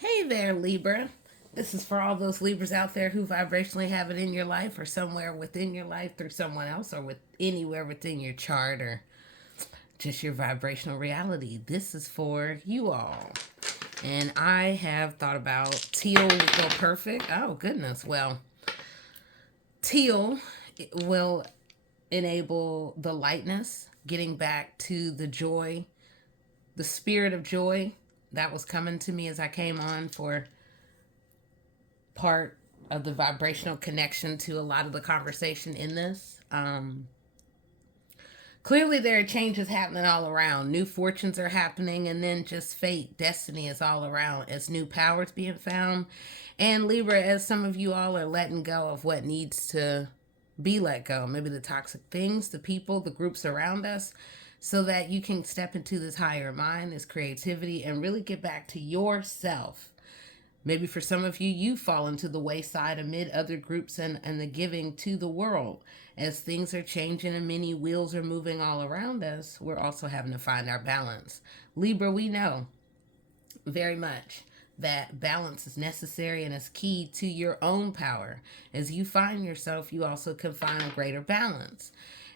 Hey there, Libra. This is for all those Libras out there who vibrationally have it in your life or somewhere within your life through someone else or with anywhere within your chart or just your vibrational reality. This is for you all. And I have thought about teal will go perfect. Oh, goodness. Well, teal will enable the lightness, getting back to the joy, the spirit of joy that was coming to me as I came on for part of the vibrational connection to a lot of the conversation in this. Clearly, there are changes happening all around. New fortunes are happening, and then just fate, destiny is all around as new powers being found. And Libra, as some of you all are letting go of what needs to be let go, maybe the toxic things, the people, the groups around us, so that you can step into this higher mind, this creativity, and really get back to yourself. Maybe for some of you, you fall into the wayside amid other groups and the giving to the world. As things are changing and many wheels are moving all around us, we're also having to find our balance. Libra, we know very much that balance is necessary and is key to your own power. As you find yourself, you also can find a greater balance.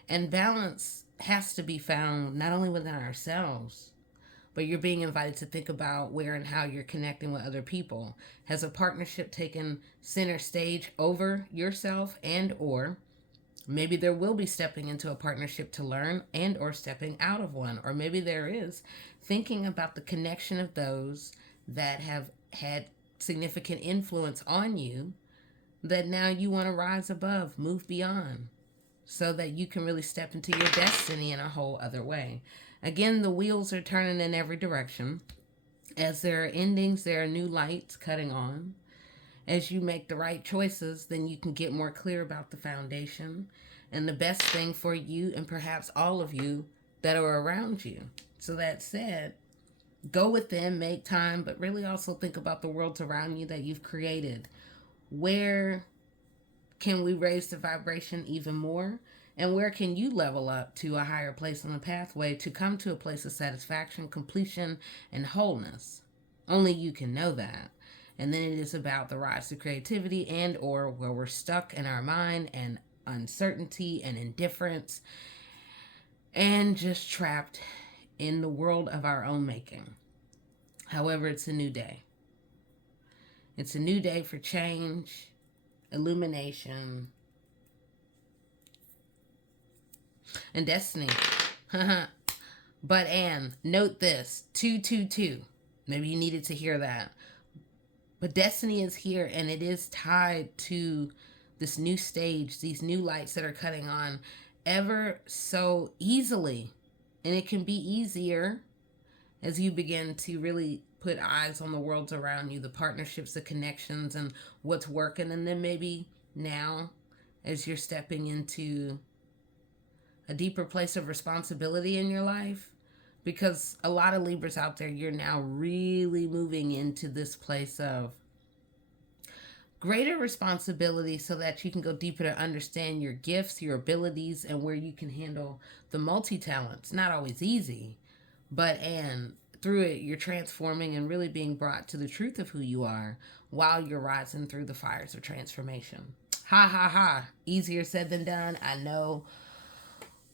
And balance has to be found not only within ourselves, but you're being invited to think about where and how you're connecting with other people. Has a partnership taken center stage over yourself, and or maybe there will be stepping into a partnership to learn and or stepping out of one, or maybe there is thinking about the connection of those that have had significant influence on you that now you want to rise above, move beyond, so that you can really step into your destiny in a whole other way. Again, the wheels are turning in every direction. As there are endings, there are new lights cutting on. As you make the right choices, then you can get more clear about the foundation and the best thing for you and perhaps all of you that are around you. So that said, go within, make time, but really also think about the worlds around you that you've created. Where can we raise the vibration even more? And where can you level up to a higher place on the pathway to come to a place of satisfaction, completion, and wholeness? Only you can know that. And then it is about the rise to creativity and or where we're stuck in our mind and uncertainty and indifference and just trapped in the world of our own making. However, it's a new day. It's a new day for change, illumination, and destiny. But Anne, note this 222. Maybe you needed to hear that. But destiny is here and it is tied to this new stage, these new lights that are cutting on ever so easily. And it can be easier as you begin to really put eyes on the worlds around you, the partnerships, the connections, and what's working. And then maybe now, as you're stepping into a deeper place of responsibility in your life, because a lot of Libras out there, you're now really moving into this place of greater responsibility so that you can go deeper to understand your gifts, your abilities, and where you can handle the multi-talents. Not always easy, but and through it, you're transforming and really being brought to the truth of who you are while you're rising through the fires of transformation. Ha ha ha. Easier said than done, I know.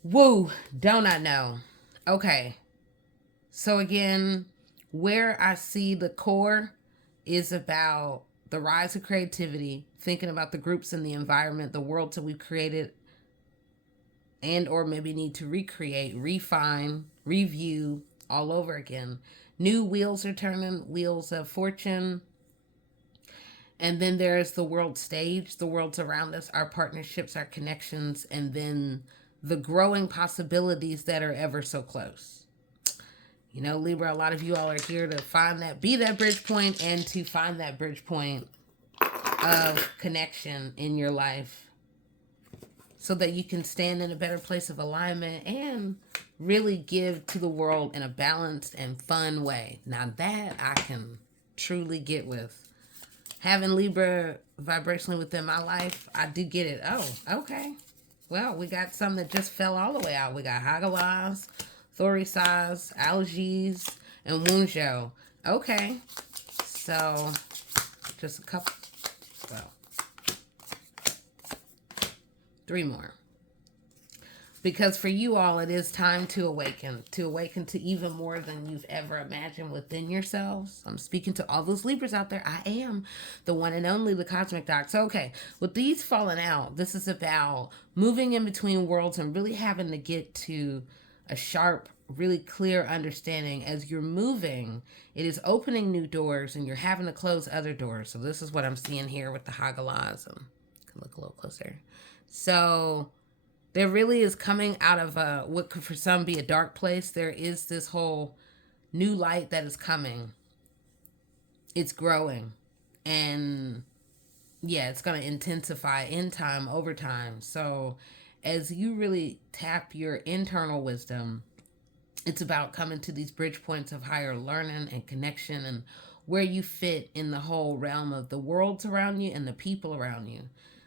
Woo, don't I know? Okay. So again, where I see the core is about the rise of creativity, thinking about the groups and the environment, the worlds that we've created and or maybe need to recreate, refine, review all over again. New wheels are turning, wheels of fortune. And then there's the world stage, the worlds around us, our partnerships, our connections, and then the growing possibilities that are ever so close. You know, Libra, a lot of you all are here to find that, be that bridge point, and to find that bridge point of connection in your life so that you can stand in a better place of alignment and really give to the world in a balanced and fun way. Now that I can truly get with. Having Libra vibrationally within my life, I do get it. Oh, okay. Well, we got some that just fell all the way out. We got Hagawas, Thorisaz, Algies, and Wunjo. Okay. So just a couple, well, 3 more. Because for you all, it is time to awaken to even more than you've ever imagined within yourselves. I'm speaking to all those Libras out there. I am the one and only, the Cosmic Doc. So, okay, with these falling out, this is about moving in between worlds and really having to get to a sharp, really clear understanding as you're moving. It is opening new doors and you're having to close other doors. So this is what I'm seeing here with the Hagalaz. Can look a little closer. So there really is coming out of what could for some be a dark place. There is this whole new light that is coming. It's growing. And yeah, it's going to intensify in time, over time. So as you really tap your internal wisdom, it's about coming to these bridge points of higher learning and connection and where you fit in the whole realm of the worlds around you and the people around you.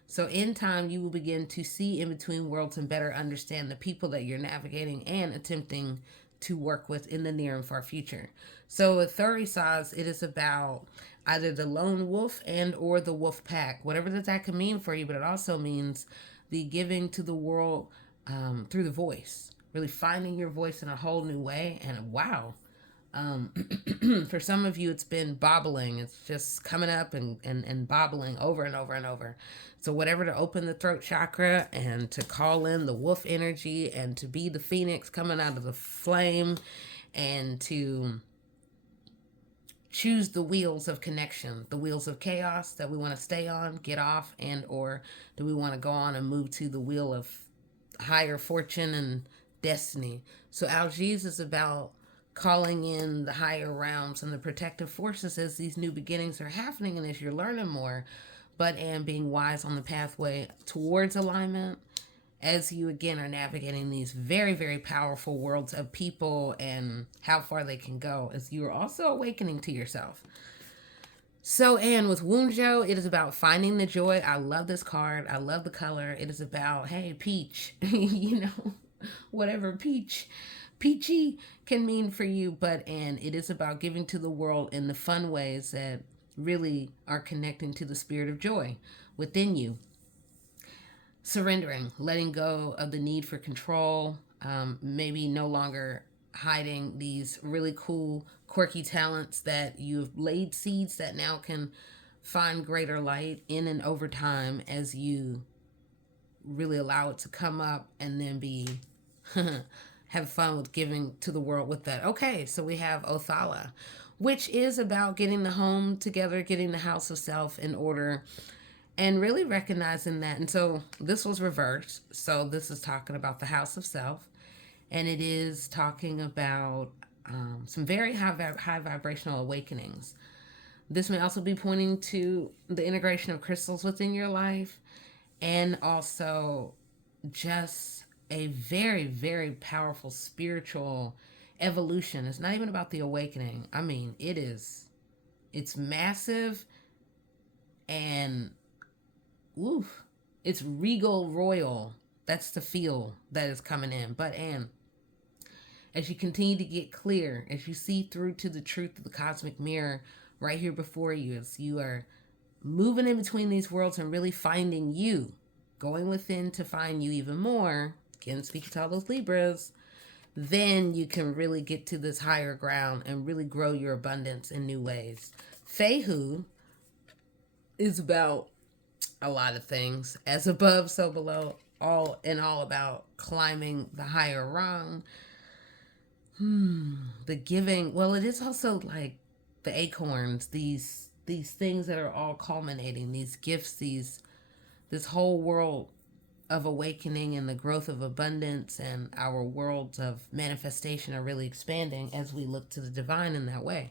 So in time, you will begin to see in between worlds and better understand the people that you're navigating and attempting to work with in the near and far future. So with Thurisaz, it is about either the lone wolf and or the wolf pack, whatever that can mean for you, but it also means the giving to the world through the voice, really finding your voice in a whole new way. And wow, for some of you, it's been bobbling. It's just coming up and bobbling over and over and over. So whatever, to open the throat chakra and to call in the wolf energy and to be the phoenix coming out of the flame and to choose the wheels of connection, the wheels of chaos that we want to stay on, get off, and or do we want to go on and move to the wheel of higher fortune and destiny. So Algiz is about calling in the higher realms and the protective forces as these new beginnings are happening and as you're learning more, and being wise on the pathway towards alignment as you again are navigating these very, very powerful worlds of people and how far they can go as you are also awakening to yourself. So, and with Wunjo, it is about finding the joy. I love this card. I love the color. It is about, hey, peach, whatever peachy can mean for you, and it is about giving to the world in the fun ways that really are connecting to the spirit of joy within you. Surrendering, letting go of the need for control, maybe no longer hiding these really cool, quirky talents that you've laid seeds that now can find greater light in and over time as you really allow it to come up and then be have fun with giving to the world with that. Okay, so we have Othala, which is about getting the home together, getting the house of self in order, and really recognizing that. And so this was reversed. So this is talking about the house of self, and it is talking about some very high vibrational awakenings. This may also be pointing to the integration of crystals within your life, and also just a very, very powerful spiritual evolution. It's not even about the awakening. I mean, it's massive and it's regal royal. That's the feel that is coming in. And as you continue to get clear, as you see through to the truth of the cosmic mirror right here before you, as you are moving in between these worlds and really finding you, going within to find you even more, again, speaking to all those Libras, then you can really get to this higher ground and really grow your abundance in new ways. Fehu is about a lot of things. As above, so below, all about climbing the higher rung. The giving, well, it is also like the acorns, these things that are all culminating, these gifts, this whole world of awakening and the growth of abundance and our worlds of manifestation are really expanding as we look to the divine in that way.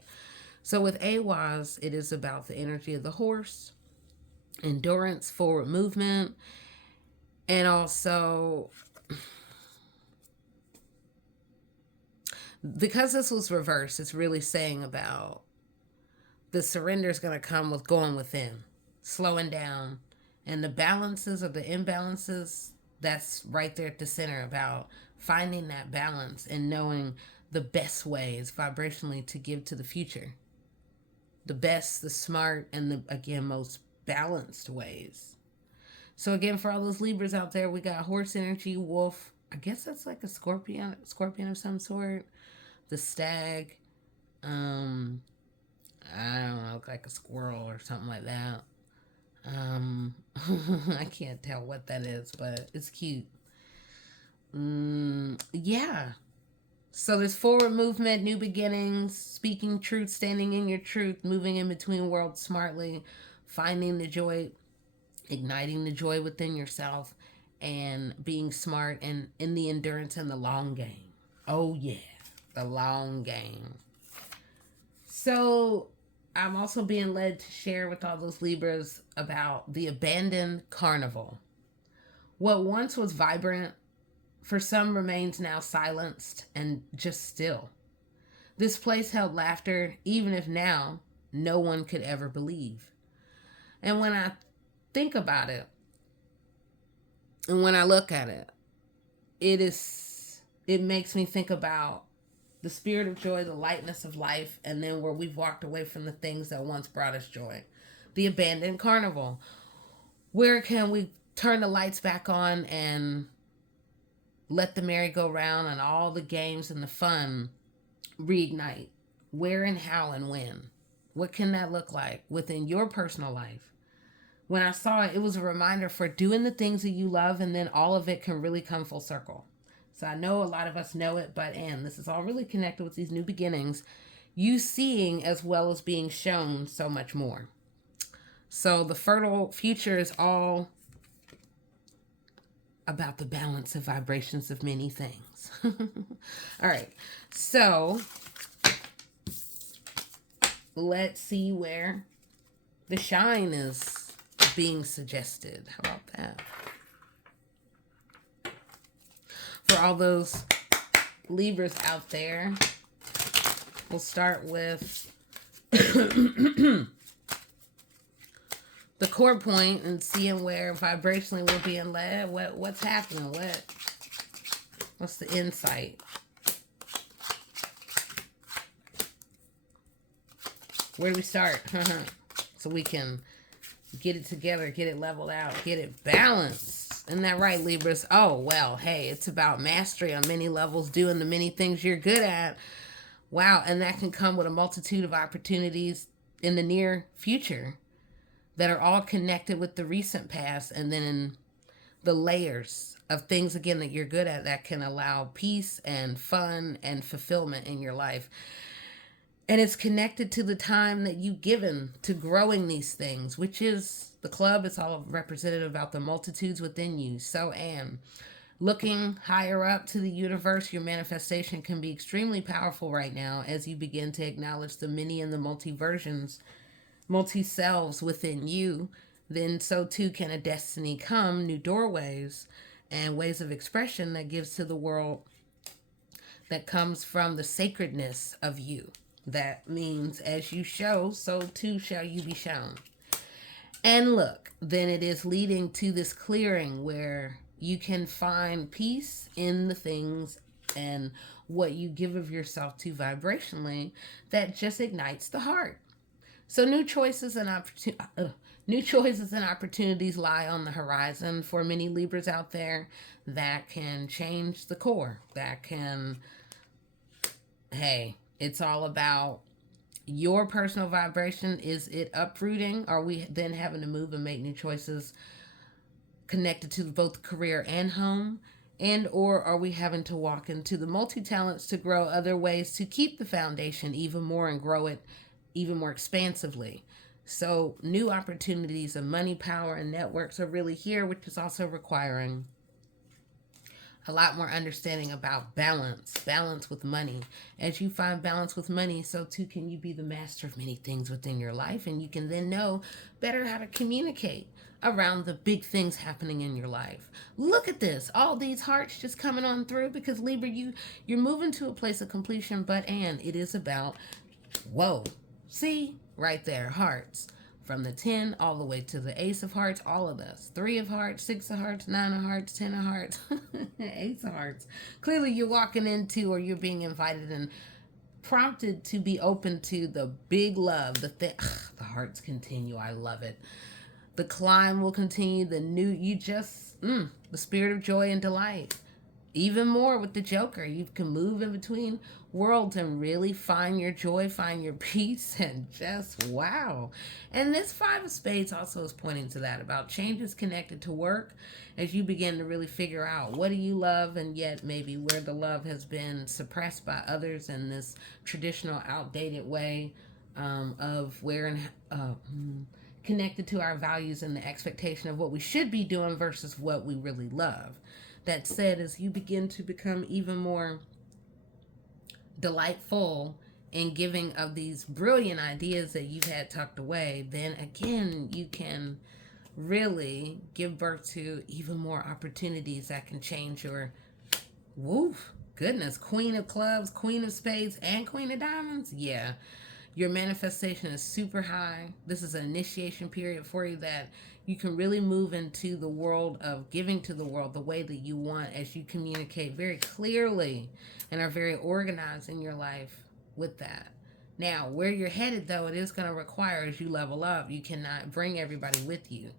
So with Awaz, it is about the energy of the horse, endurance, forward movement, and also because this was reversed, it's really saying about the surrender is going to come with going within, slowing down, and the balances or the imbalances, that's right there at the center, about finding that balance and knowing the best ways vibrationally to give to the future. the best, the smart, and the, again, most balanced ways. So again, for all those Libras out there, we got horse energy, wolf. I guess that's like a scorpion of some sort. The stag. Um, I don't know, like a squirrel or something like that. Um, I can't tell what that is, but it's cute. Yeah. So there's forward movement, new beginnings, speaking truth, standing in your truth, moving in between worlds smartly, finding the joy, igniting the joy within yourself, and being smart and in the endurance and the long game. Oh, yeah, the long game. So I'm also being led to share with all those Libras about the abandoned carnival. What once was vibrant, for some remains now silenced and just still. This place held laughter, even if now no one could ever believe. And when I think about it, and when I look at it, it makes me think about the spirit of joy, the lightness of life, and then where we've walked away from the things that once brought us joy. The abandoned carnival. Where can we turn the lights back on and let the merry-go-round and all the games and the fun reignite? Where and how and when? What can that look like within your personal life? When I saw it, it was a reminder for doing the things that you love, and then all of it can really come full circle. So I know a lot of us know it, but and this is all really connected with these new beginnings, you seeing as well as being shown so much more. So the fertile future is all about the balance of vibrations of many things. All right, so let's see where the shine is being suggested. How about that? For all those Libras out there, we'll start with the core point and seeing where vibrationally we're being led. What's happening? What's the insight? Where do we start? So we can get it together, get it leveled out, get it balanced. Isn't that right, Libras? Oh, well, hey, it's about mastery on many levels, doing the many things you're good at. Wow, and that can come with a multitude of opportunities in the near future that are all connected with the recent past, and then in the layers of things, again, that you're good at that can allow peace and fun and fulfillment in your life. And it's connected to the time that you've given to growing these things, which is the club. It's all representative about the multitudes within you. So, and looking higher up to the universe, your manifestation can be extremely powerful right now as you begin to acknowledge the many and the multi-versions, multi-selves within you. Then so too can a destiny come, new doorways and ways of expression that gives to the world that comes from the sacredness of you. That means as you show, so too shall you be shown. And look, then it is leading to this clearing where you can find peace in the things and what you give of yourself to vibrationally that just ignites the heart. So new choices and opportunities lie on the horizon for many Libras out there that can change the core. That can, hey, it's all about your personal vibration. Is it uprooting? Are we then having to move and make new choices connected to both career and home? And or are we having to walk into the multi-talents to grow other ways to keep the foundation even more and grow it even more expansively? So new opportunities of money, power, and networks are really here, which is also requiring a lot more understanding about balance with money. As you find balance with money, so too can you be the master of many things within your life, and you can then know better how to communicate around the big things happening in your life. Look at this, all these hearts just coming on through, because Libra, you're moving to a place of completion, but and it is about, whoa, see right there, hearts. From the 10 all the way to the Ace of Hearts, all of this. 3 of Hearts, 6 of Hearts, 9 of Hearts, 10 of Hearts, Ace of Hearts. Clearly you're walking into or you're being invited and prompted to be open to the big love, the hearts continue. I love it. The climb will continue. The spirit of joy and delight. Even more with the Joker. You can move in between worlds and really find your joy, find your peace, and just wow. And this Five of Spades also is pointing to that, about changes connected to work as you begin to really figure out what do you love, and yet maybe where the love has been suppressed by others in this traditional, outdated way of where and connected to our values and the expectation of what we should be doing versus what we really love. That said, as you begin to become even more delightful in giving of these brilliant ideas that you've had tucked away, then again, you can really give birth to even more opportunities that can change your, goodness, Queen of Clubs, Queen of Spades, and Queen of Diamonds. Yeah. Your manifestation is super high. This is an initiation period for you that you can really move into the world of giving to the world the way that you want as you communicate very clearly and are very organized in your life with that. Now, where you're headed, though, it is going to require, as you level up, you cannot bring everybody with you.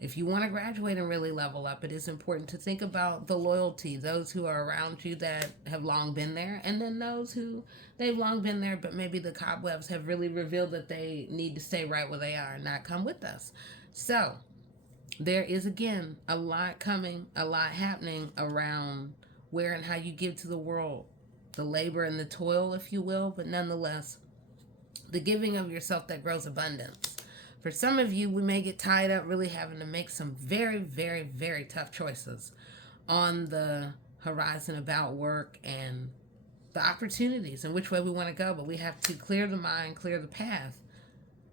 If you want to graduate and really level up, it is important to think about the loyalty, those who are around you that have long been there, and then those who they've long been there, but maybe the cobwebs have really revealed that they need to stay right where they are and not come with us. So there is, again, a lot coming, a lot happening around where and how you give to the world, the labor and the toil, if you will, but nonetheless, the giving of yourself that grows abundance. For some of you, we may get tied up really having to make some very, very, very tough choices on the horizon about work and the opportunities and which way we want to go. But we have to clear the mind, clear the path,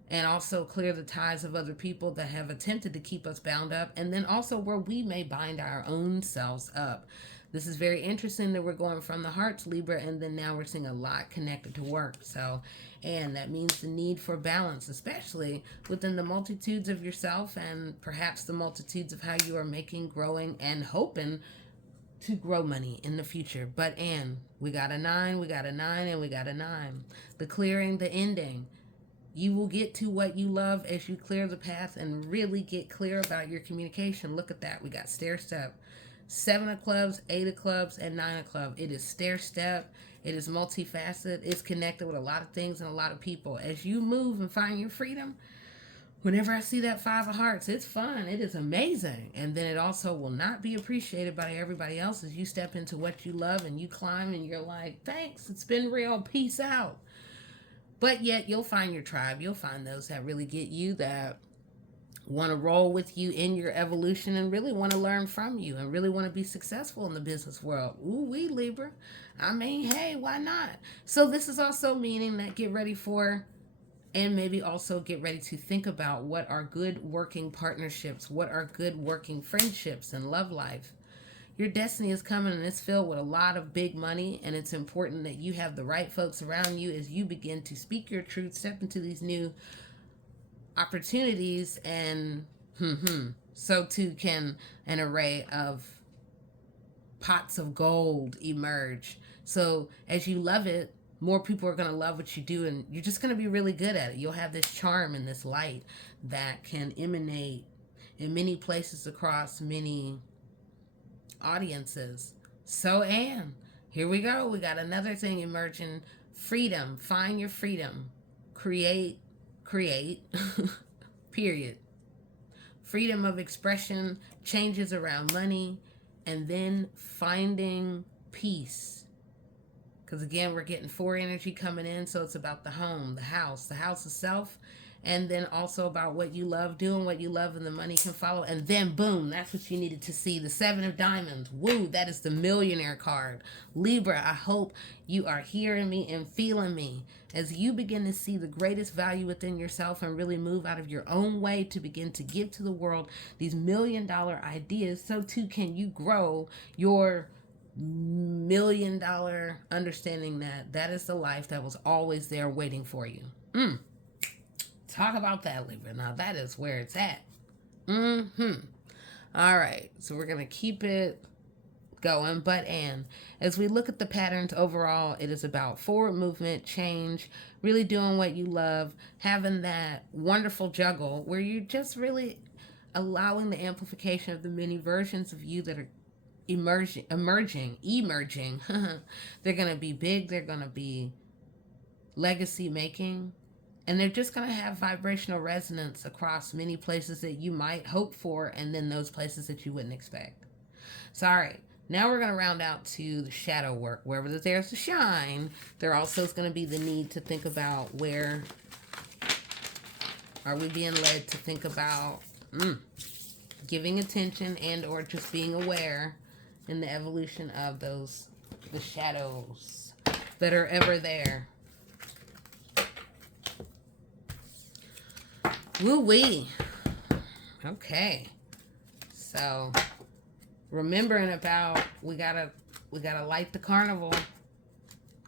and also clear the ties of other people that have attempted to keep us bound up, and then also where we may bind our own selves up. This is very interesting that we're going from the hearts, Libra, and then now we're seeing a lot connected to work. So, and that means the need for balance, especially within the multitudes of yourself and perhaps the multitudes of how you are making, growing, and hoping to grow money in the future. But, and we got a 9, we got a 9, and we got a 9. The clearing, the ending. You will get to what you love as you clear the path and really get clear about your communication. Look at that. We got stair step. 7 of clubs, 8 of clubs, and 9 of clubs. It is stair step. It is multifaceted. It's connected with a lot of things and a lot of people. As you move and find your freedom, whenever I see that 5 of hearts, it's fun. It is amazing. And then it also will not be appreciated by everybody else as you step into what you love and you climb and you're like, thanks, it's been real. Peace out. But yet you'll find your tribe. You'll find those that really get you, that want to roll with you in your evolution and really want to learn from you and really want to be successful in the business world. Ooh, we Libra. I mean, hey, why not? So this is also meaning that get ready for, and maybe also get ready to think about what are good working partnerships, what are good working friendships and love life. Your destiny is coming and it's filled with a lot of big money, and it's important that you have the right folks around you as you begin to speak your truth, step into these new opportunities, and so too can an array of pots of gold emerge. So as you love it, more people are going to love what you do, and you're just going to be really good at it. You'll have this charm and this light that can emanate in many places across many audiences. So, and here we go. We got another thing emerging. Freedom. Find your freedom. Create, period. Freedom of expression, changes around money, and then finding peace. Because again, we're getting 4 energy coming in, so it's about the home, the house itself, and then also about what you love, doing what you love, and the money can follow. And then boom, that's what you needed to see. The 7 of diamonds. Woo, that is the millionaire card. Libra, I hope you are hearing me and feeling me as you begin to see the greatest value within yourself and really move out of your own way to begin to give to the world these $1 million ideas. So too can you grow your $1 million understanding that that is the life that was always there waiting for you. Talk about that, Libra. Now that is where it's at. All right. So we're going to keep it going, but and as we look at the patterns overall, it is about forward movement, change, really doing what you love, having that wonderful juggle where you're just really allowing the amplification of the many versions of you that are emerging. They're going to be big, they're going to be legacy making, and they're just going to have vibrational resonance across many places that you might hope for, and then those places that you wouldn't expect. So, all right, now we're going to round out to the shadow work. Wherever there's a shine, there also is going to be the need to think about where are we being led to think about giving attention and or just being aware in the evolution of the shadows that are ever there. Woo-wee. Okay. So remembering about we gotta light the carnival.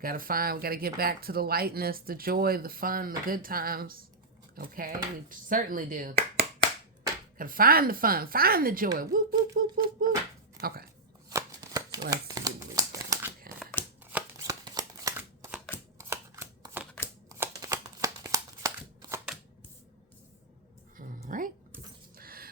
We gotta get back to the lightness, the joy, the fun, the good times. Okay? We certainly do. Gotta find the fun, find the joy. Whoop, whoop, whoop, whoop, whoop. Okay. So let's see.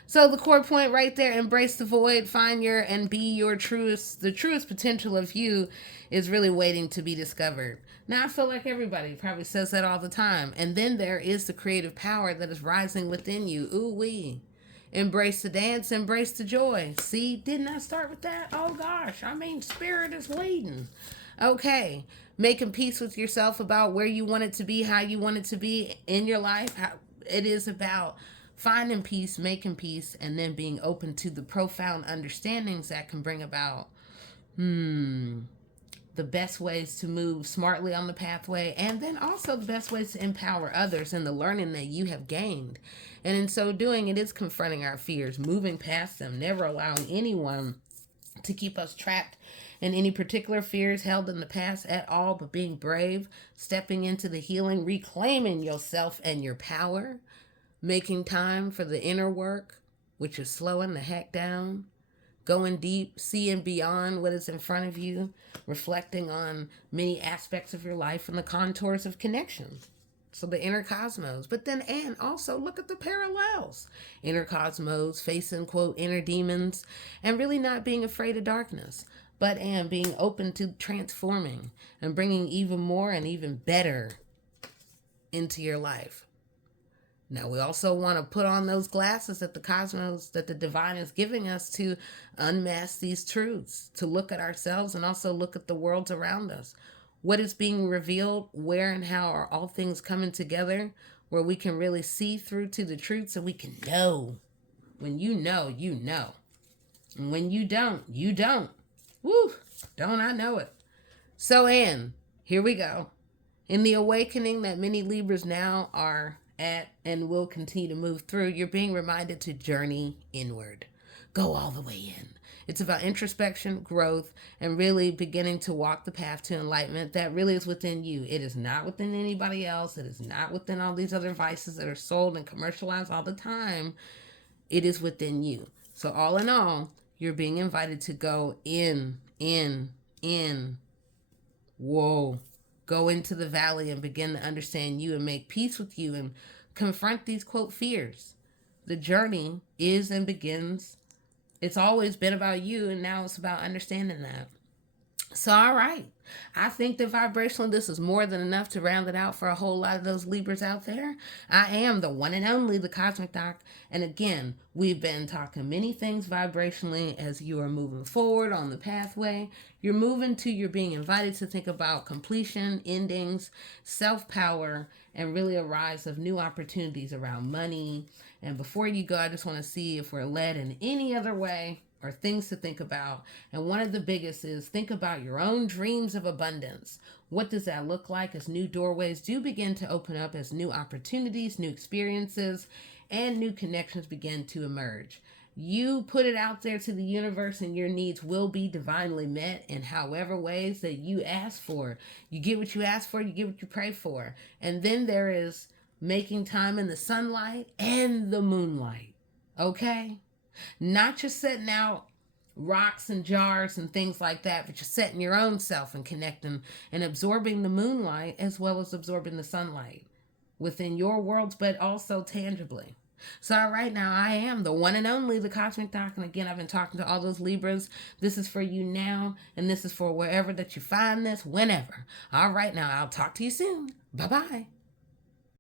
So the core point right there, embrace the void, find your and be your the truest potential of you is really waiting to be discovered. Now I feel like everybody probably says that all the time. And then there is the creative power that is rising within you. Ooh wee. Embrace the dance, embrace the joy. See, didn't I start with that? Oh gosh, I mean spirit is leading. Okay. Making peace with yourself about where you want it to be, how you want it to be in your life. How it is about finding peace, making peace, and then being open to the profound understandings that can bring about the best ways to move smartly on the pathway, and then also the best ways to empower others in the learning that you have gained. And in so doing, it is confronting our fears, moving past them, never allowing anyone to keep us trapped in any particular fears held in the past at all, but being brave, stepping into the healing, reclaiming yourself and your power, making time for the inner work, which is slowing the heck down, going deep, seeing beyond what is in front of you, reflecting on many aspects of your life and the contours of connection. So the inner cosmos, but then, and also look at the parallels. Inner cosmos, facing, quote, inner demons, and really not being afraid of darkness, but and being open to transforming and bringing even more and even better into your life. Now, we also want to put on those glasses that the cosmos, that the divine is giving us to unmask these truths, to look at ourselves and also look at the worlds around us. What is being revealed, where and how are all things coming together, where we can really see through to the truth so we can know. When you know, you know. And when you don't, you don't. Woo, don't I know it. So, Anne, here we go. In the awakening that many Libras now are at and will continue to move through, you're being reminded to journey inward. Go all the way in. It's about introspection, growth, and really beginning to walk the path to enlightenment that really is within you. It is not within anybody else. It is not within all these other vices that are sold and commercialized all the time. It is within you. So all in all, you're being invited to go in. Whoa. Go into the valley and begin to understand you and make peace with you and confront these, quote, fears. The journey is and begins. It's always been about you, and now it's about understanding that. So, all right. I think that vibrationally, this is more than enough to round it out for a whole lot of those Libras out there. I am the one and only, the Cosmic Doc. And again, we've been talking many things vibrationally as you are moving forward on the pathway. You're being invited to think about completion, endings, self-power, and really a rise of new opportunities around money. And before you go, I just want to see if we're led in any other way or things to think about. And one of the biggest is think about your own dreams of abundance. What does that look like as new doorways do begin to open up, as new opportunities, new experiences, and new connections begin to emerge? You put it out there to the universe and your needs will be divinely met in however ways that you ask for. You get what you ask for, you get what you pray for. And then there is making time in the sunlight and the moonlight. Okay? Not just sitting out rocks and jars and things like that, but you're setting your own self and connecting and absorbing the moonlight as well as absorbing the sunlight within your worlds, but also tangibly. So right now, I am the one and only, the Cosmic Doc. And again, I've been talking to all those Libras. This is for you now, and this is for wherever that you find this, whenever. All right, now, I'll talk to you soon. Bye-bye.